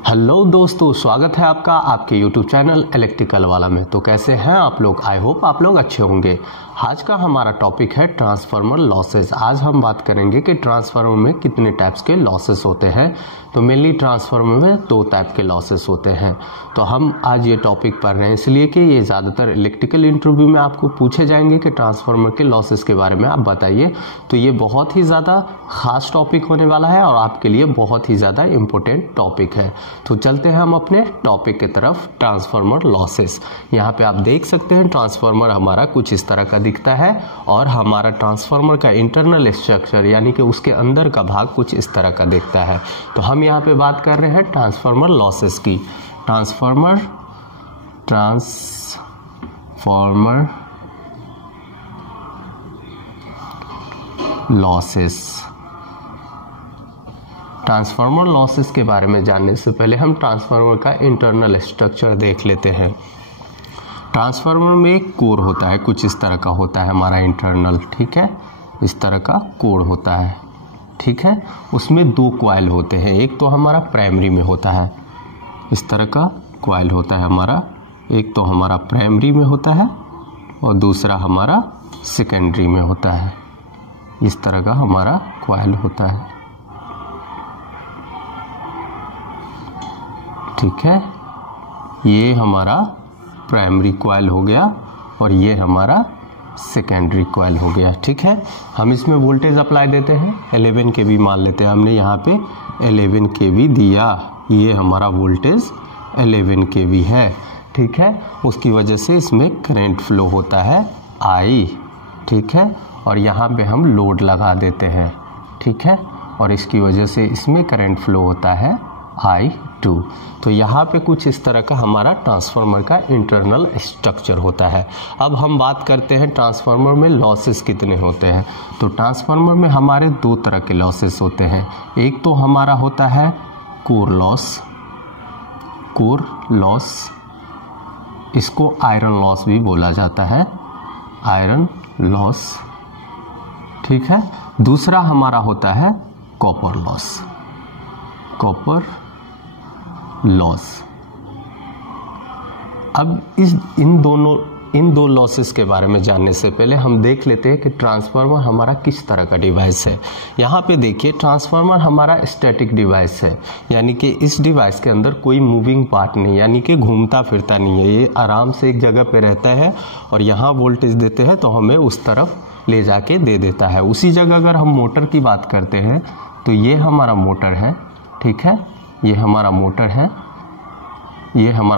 Hello दोस्तों, स्वागत है आपका आपके यूट्यूब चैनल इलेक्ट्रिकल वाला में। तो कैसे हैं आप लोग? आई होप आप लोग अच्छे होंगे। आज का हमारा टॉपिक है ट्रांसफार्मर लॉसेस। आज हम बात करेंगे कि ट्रांसफार्मर में कितने टाइप्स के लॉसेस होते हैं। तो मेनली ट्रांसफार्मर में 2 टाइप के लॉसेस होते हैं। तो हम आज ये टॉपिक पढ़ रहे हैं इसलिए कि ये ज़्यादातर इलेक्ट्रिकल इंटरव्यू में आपको पूछे जाएंगे कि ट्रांसफार्मर के लॉसेस के बारे में आप बताइए। तो ये बहुत ही ज़्यादा खास टॉपिक होने वाला है और आपके लिए बहुत ही ज़्यादा इम्पोर्टेंट टॉपिक है। तो चलते हैं हम अपने टॉपिक की तरफ, ट्रांसफार्मर लॉसेस। यहाँ पे आप देख सकते हैं ट्रांसफार्मर हमारा कुछ इस तरह का दिखता है और हमारा ट्रांसफार्मर का इंटरनल स्ट्रक्चर यानी कि उसके अंदर का भाग कुछ इस तरह का दिखता है। तो हम यहाँ पे बात कर रहे हैं ट्रांसफार्मर लॉसेस की। Transformer losses. ट्रांसफार्मर लॉसेस के बारे में जानने से पहले हम ट्रांसफार्मर का इंटरनल स्ट्रक्चर देख लेते हैं। ट्रांसफार्मर में एक कोर होता है, कुछ इस तरह का होता है हमारा इंटरनल, ठीक है। इस तरह का कोर होता है, ठीक है। उसमें 2 कॉइल होते हैं, एक तो हमारा प्राइमरी में होता है, इस तरह का कॉइल होता है हमारा, एक तो हमारा प्राइमरी में होता है और दूसरा हमारा सेकेंडरी में होता है। इस तरह का हमारा कॉइल होता है, ठीक है। ये हमारा प्राइमरी कॉइल हो गया और ये हमारा सेकेंडरी कॉइल हो गया, ठीक है। हम इसमें वोल्टेज अप्लाई देते हैं, 11 kV मान लेते हैं। हमने यहाँ पे 11 kV दिया, ये हमारा वोल्टेज 11 kV है, ठीक है। उसकी वजह से इसमें करंट फ्लो होता है I, ठीक है। और यहाँ पे हम लोड लगा देते हैं, ठीक है। और इसकी वजह से इसमें करंट फ्लो होता है I2। तो यहाँ पे कुछ इस तरह का हमारा ट्रांसफार्मर का इंटरनल स्ट्रक्चर होता है। अब हम बात करते हैं ट्रांसफार्मर में लॉसेस कितने होते हैं। तो ट्रांसफार्मर में हमारे 2 तरह के लॉसेस होते हैं। एक तो हमारा होता है कोर लॉस, इसको आयरन लॉस भी बोला जाता है, आयरन लॉस, ठीक है। दूसरा हमारा होता है कॉपर लॉस। अब इन दो लॉसेस के बारे में जानने से पहले हम देख लेते हैं कि ट्रांसफार्मर हमारा किस तरह का डिवाइस है। यहाँ पे देखिए, ट्रांसफार्मर हमारा स्टैटिक डिवाइस है, यानी कि इस डिवाइस के अंदर कोई मूविंग पार्ट नहीं, यानी कि घूमता फिरता नहीं है। ये आराम से एक जगह पे रहता है और यहाँ वोल्टेज देते हैं तो हमें उस तरफ ले जाके दे देता है। उसी जगह अगर हम मोटर की बात करते हैं तो ये हमारा मोटर है, ठीक है। ये हमारा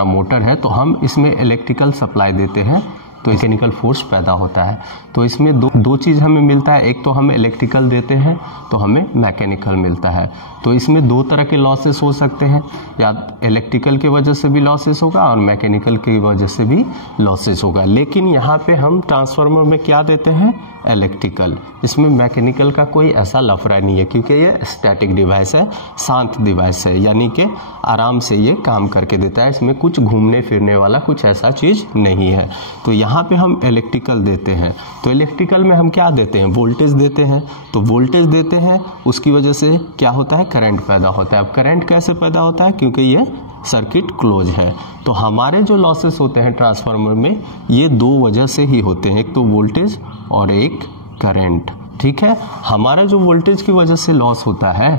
मोटर है, तो हम इसमें इलेक्ट्रिकल सप्लाई देते हैं तो मैकेनिकल फोर्स पैदा होता है। तो इसमें दो चीज़ हमें मिलता है, एक तो हमें इलेक्ट्रिकल देते हैं तो हमें मैकेनिकल मिलता है। तो इसमें 2 तरह के लॉसेस हो सकते हैं, या इलेक्ट्रिकल की वजह से भी लॉसेस होगा और मैकेनिकल की वजह से भी लॉसेस होगा। लेकिन यहाँ पे हम ट्रांसफार्मर में क्या देते हैं? इलेक्ट्रिकल। इसमें मैकेनिकल का कोई ऐसा लफड़ा नहीं है क्योंकि ये स्टैटिक डिवाइस है, शांत डिवाइस है, यानी कि आराम से ये काम करके देता है। इसमें कुछ घूमने फिरने वाला कुछ ऐसा चीज़ नहीं है। तो यहाँ पे हम इलेक्ट्रिकल देते हैं। तो इलेक्ट्रिकल में हम क्या देते हैं? वोल्टेज देते हैं। तो वोल्टेज देते हैं, उसकी वजह से क्या होता है? करंट पैदा होता है। अब करंट कैसे पैदा होता है? क्योंकि ये सर्किट क्लोज है। तो हमारे जो लॉसेस होते हैं ट्रांसफार्मर में, ये 2 वजह से ही होते हैं, एक तो वोल्टेज और एक करंट, ठीक है। हमारा जो वोल्टेज की वजह से लॉस होता है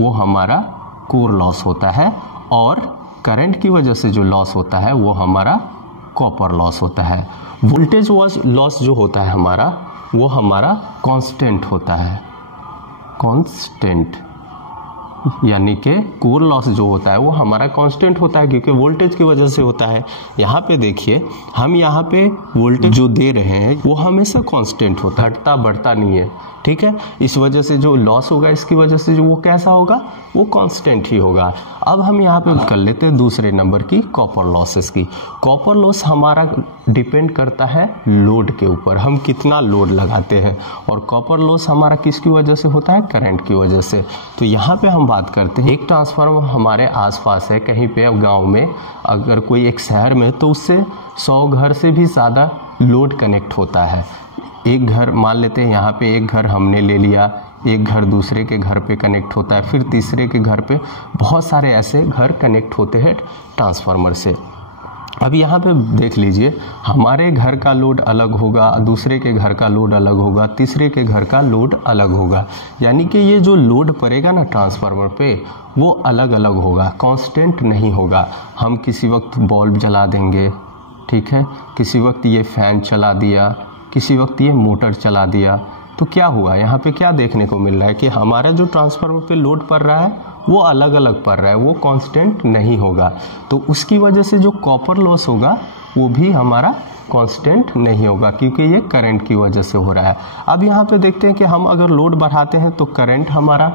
वो हमारा कोर लॉस होता है, और करंट की वजह से जो लॉस होता है वो हमारा कॉपर लॉस होता है। वोल्टेज लॉस जो होता है हमारा, वो हमारा कांस्टेंट होता है, कांस्टेंट, यानी कि कोर लॉस जो होता है वो हमारा कांस्टेंट होता है क्योंकि वोल्टेज की वजह से होता है। यहाँ पे देखिए, हम यहाँ पे वोल्टेज जो दे रहे हैं वो हमेशा कांस्टेंट होता है, घटता बढ़ता नहीं है, ठीक है। इस वजह से जो लॉस होगा, इसकी वजह से जो वो कैसा होगा? वो कांस्टेंट ही होगा। अब हम यहाँ पे कर लेते हैं दूसरे नंबर की कॉपर लॉसेस की। कॉपर लॉस हमारा डिपेंड करता है लोड के ऊपर, हम कितना लोड लगाते हैं, और कॉपर लॉस हमारा किसकी वजह से होता है? करंट की वजह से। तो यहाँ पे हम बात करते हैं, एक ट्रांसफार्मर हमारे आसपास है कहीं पे, अब गाँव में, अगर कोई एक शहर में, तो उससे 100 घर से भी ज़्यादा लोड कनेक्ट होता है। एक घर मान लेते हैं, यहाँ पे एक घर हमने ले लिया, एक घर दूसरे के घर पे कनेक्ट होता है, फिर तीसरे के घर पे, बहुत सारे ऐसे घर कनेक्ट होते हैं ट्रांसफार्मर से। अब यहाँ पे देख लीजिए, हमारे घर का लोड अलग होगा, दूसरे के घर का लोड अलग होगा, तीसरे के घर का लोड अलग होगा, यानी कि ये जो लोड पड़ेगा ना ट्रांसफार्मर पे वो अलग अलग होगा, कांस्टेंट नहीं होगा। हम किसी वक्त बल्ब जला देंगे, ठीक है, किसी वक्त ये फैन चला दिया, किसी वक्त ये मोटर चला दिया, तो क्या हुआ, यहाँ पे क्या देखने को मिल रहा है कि हमारा जो ट्रांसफार्मर पे लोड पड़ रहा है वो अलग अलग पड़ रहा है, वो कांस्टेंट नहीं होगा। तो उसकी वजह से जो कॉपर लॉस होगा वो भी हमारा कांस्टेंट नहीं होगा, क्योंकि ये करंट की वजह से हो रहा है। अब यहाँ पे देखते हैं कि हम अगर लोड बढ़ाते हैं तो करंट हमारा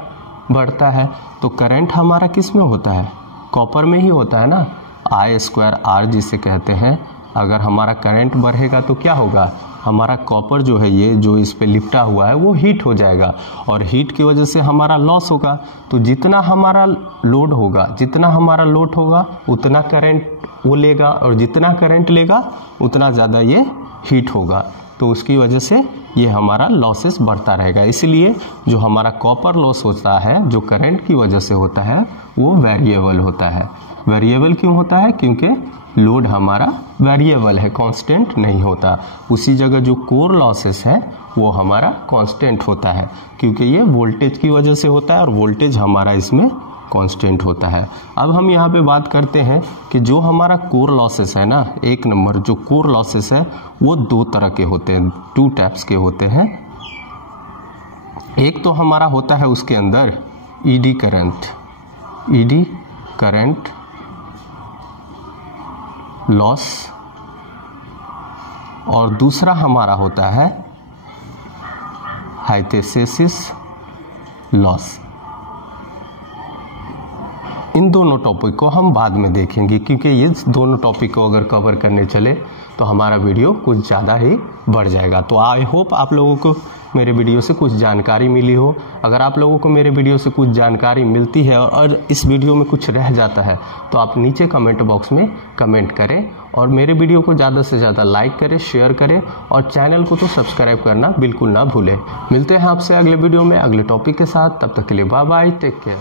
बढ़ता है, तो करंट हमारा किस में होता है, कॉपर में ही होता है ना, I²R जिसे कहते हैं। अगर हमारा करंट बढ़ेगा तो क्या होगा, हमारा कॉपर जो है, ये जो इस पे लिपटा हुआ है वो हीट हो जाएगा, और हीट की वजह से हमारा लॉस होगा। तो जितना हमारा लोड होगा, जितना हमारा लोड होगा उतना करंट वो लेगा, और जितना करंट लेगा उतना ज़्यादा ये हीट होगा, तो उसकी वजह से ये हमारा लॉसेस बढ़ता रहेगा। इसलिए जो हमारा कॉपर लॉस होता है, जो करंट की वजह से होता है, वो वेरिएबल होता है। वेरिएबल क्यों होता है, क्योंकि लोड हमारा वेरिएबल है, कांस्टेंट नहीं होता। उसी जगह जो कोर लॉसेस है वो हमारा कांस्टेंट होता है, क्योंकि ये वोल्टेज की वजह से होता है, और वोल्टेज हमारा इसमें कांस्टेंट होता है। अब हम यहाँ पे बात करते हैं कि जो हमारा कोर लॉसेस है ना, एक नंबर जो कोर लॉसेस है वो दो तरह के होते हैं, 2 टाइप्स के होते हैं। एक तो हमारा होता है उसके अंदर ईडी करंट लॉस, और दूसरा हमारा होता है हाइस्टेरेसिस लॉस। इन दोनों टॉपिक को हम बाद में देखेंगे, क्योंकि ये दोनों टॉपिक को अगर कवर करने चले तो हमारा वीडियो कुछ ज़्यादा ही बढ़ जाएगा। तो आई होप आप लोगों को मेरे वीडियो से कुछ जानकारी मिली हो। अगर आप लोगों को मेरे वीडियो से कुछ जानकारी मिलती है और इस वीडियो में कुछ रह जाता है तो आप नीचे कमेंट बॉक्स में कमेंट करें, और मेरे वीडियो को ज़्यादा से ज़्यादा लाइक करें, शेयर करें, और चैनल को तो सब्सक्राइब करना बिल्कुल ना भूलें। मिलते हैं आपसे अगले वीडियो में अगले टॉपिक के साथ, तब तक के लिए बाय बाय, टेक केयर।